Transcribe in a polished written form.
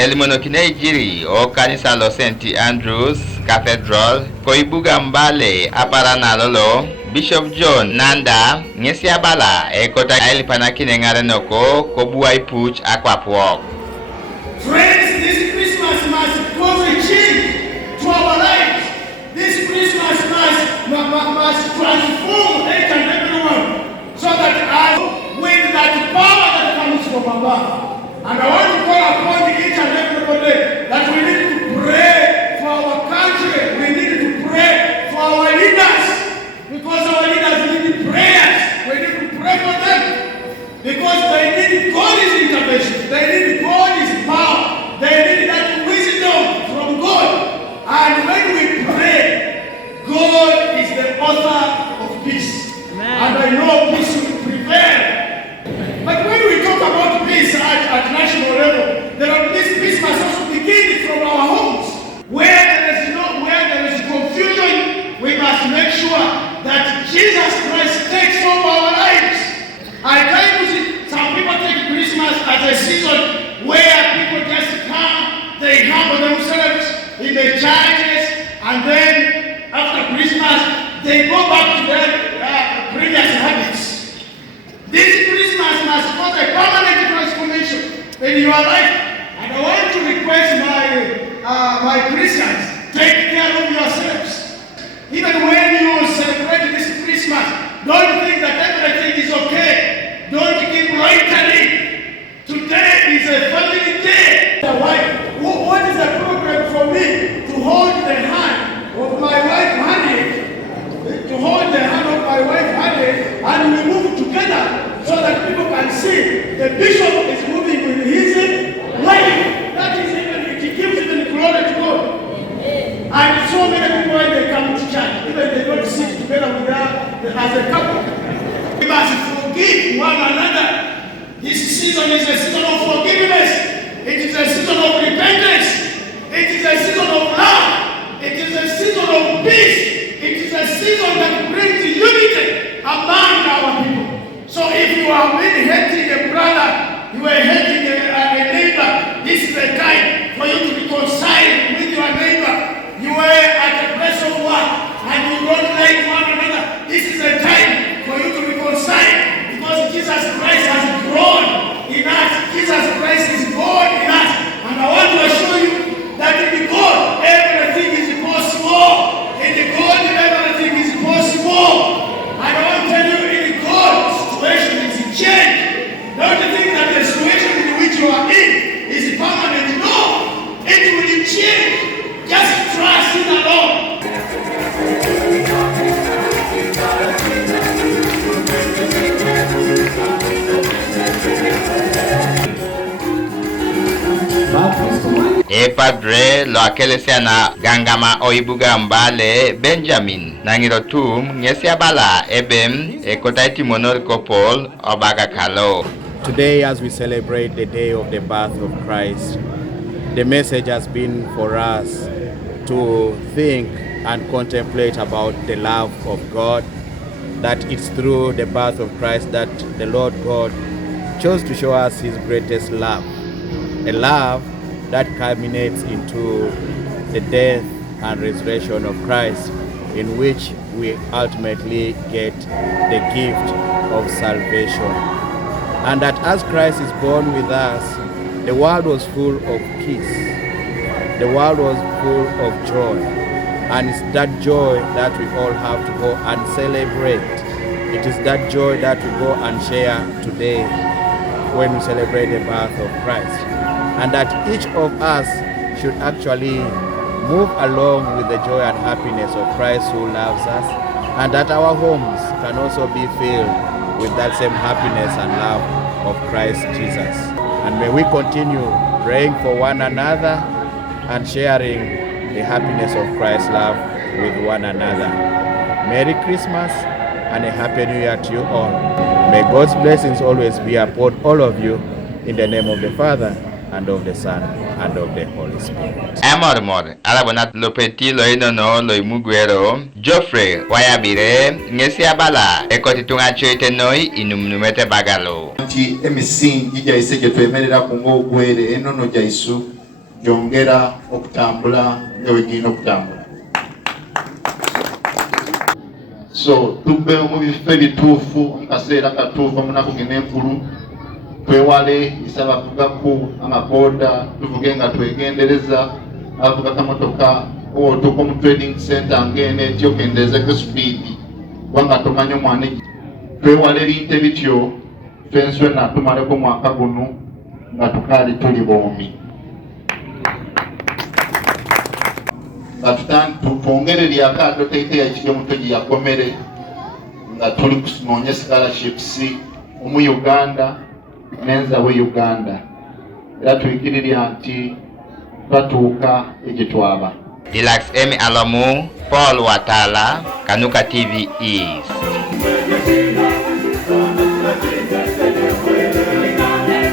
elimonokine jiri o kanisa lo St. Andrews Cathedral koibuga mbale aparana lolo Bishop John Nanda ngesiabala ekota Ailipanakin ngarenoko kobuai puch aquapwalk. Friends, this Christmas must cause a change to our lives. This Christmas must transform each and everyone so that with that power that comes from above. And I want to call upon each and everybody that we need to pray for our country. We need to pray for our leaders because our leaders need prayers. We need to pray for them because they need God's intervention. They need God's power. They need that wisdom from God. And when we pray, God is the author of peace. Amen. And I know peace will prevail. But when we talk about peace at national level, this peace must also begin from our homes. Where there is confusion, we must make sure that Jesus Christ takes over our lives. I try to see some people take Christmas as a season where people just come, they humble themselves in the churches, and then after Christmas, they go back to their previous habits. This Christmas must cause a permanent transformation in your life. And I want to request my Christians, take care of yourselves. Even when you celebrate this Christmas, don't think that everything is okay. Don't keep loitering. Today is a family day. What is the problem for me to hold the hand of my wife, honey? To hold the hand of my wife, honey, and we move together so that people can see the bishop is moving with his wife. That is it gives even glory to God. And so many people when they come to church, even they don't sit together with her as a couple. We must forgive one another. This season is a season of forgiveness. It is a season of repentance. It is a season of love. It is a season of peace. It is a season that brings unity among our people. So if you have been hating a brother, you are hating a neighbor, this is the time for you to reconcile with your neighbor. You are at a place of work and you don't like one another. This is the time for you to reconcile because Jesus Christ has grown in us. Jesus Christ is born in us. And I want to assure you that in God, everything is possible. In God, everything is possible. And I want to tell you, in God, situation is changed. Don't think that the situation in which you are in is permanent. No, it will change. Just trust in the Lord. Padre lo akelesiana gangama oibuga mbale Benjamin nangirotum ngesiabala ebem ekotaiti monorikopol obaga kalo. Today, as we celebrate the day of the birth of Christ, the message has been for us to think and contemplate about the love of God, that it's through the birth of Christ that the Lord God chose to show us his greatest love, a love that culminates into the death and resurrection of Christ, in which we ultimately get the gift of salvation. And that as Christ is born with us, the world was full of peace. The world was full of joy. And it's that joy that we all have to go and celebrate. It is that joy that we go and share today when we celebrate the birth of Christ. And that each of us should actually move along with the joy and happiness of Christ who loves us, and that our homes can also be filled with that same happiness and love of Christ Jesus. And may we continue praying for one another and sharing the happiness of Christ's love with one another. Merry Christmas and a Happy New Year to you all. May God's blessings always be upon all of you, in the name of the Father, and of the Son, and of the Holy Spirit. Amor, alabonat lo petit lo inono lo imuguero, Joffrey, wayabire, ngesi abala, ekotitunga choite noi inumnumete bagalo. Emisin ija iseke twemerera kungo gwere enono jaisu gyongera okutambula nga wegirina okutambula. So tube mu bifo ebituufu mu kaseera katuufu omunaku gino enkulu, twewale isabavugaku amaboda, tuvuge nga twegendereza abavuga kamotoka otuuka mu trading center ngene etyo kendeezeko speed kubanga tomanya omwana. Twewale ebintu ebityo ffensi wena tumaleko mwaka guno nga tukaali tuli boomi. Nga twongere lyakaado teiteya ekiryo mutwe giyakomere nga tuli kunonya scholarships omu Uganda n'enzawe Uganda, era tuyigirirya nti twatuuka egitwaba. Deluxe Emi Alamu, Paul Watala, Kanuka TV East.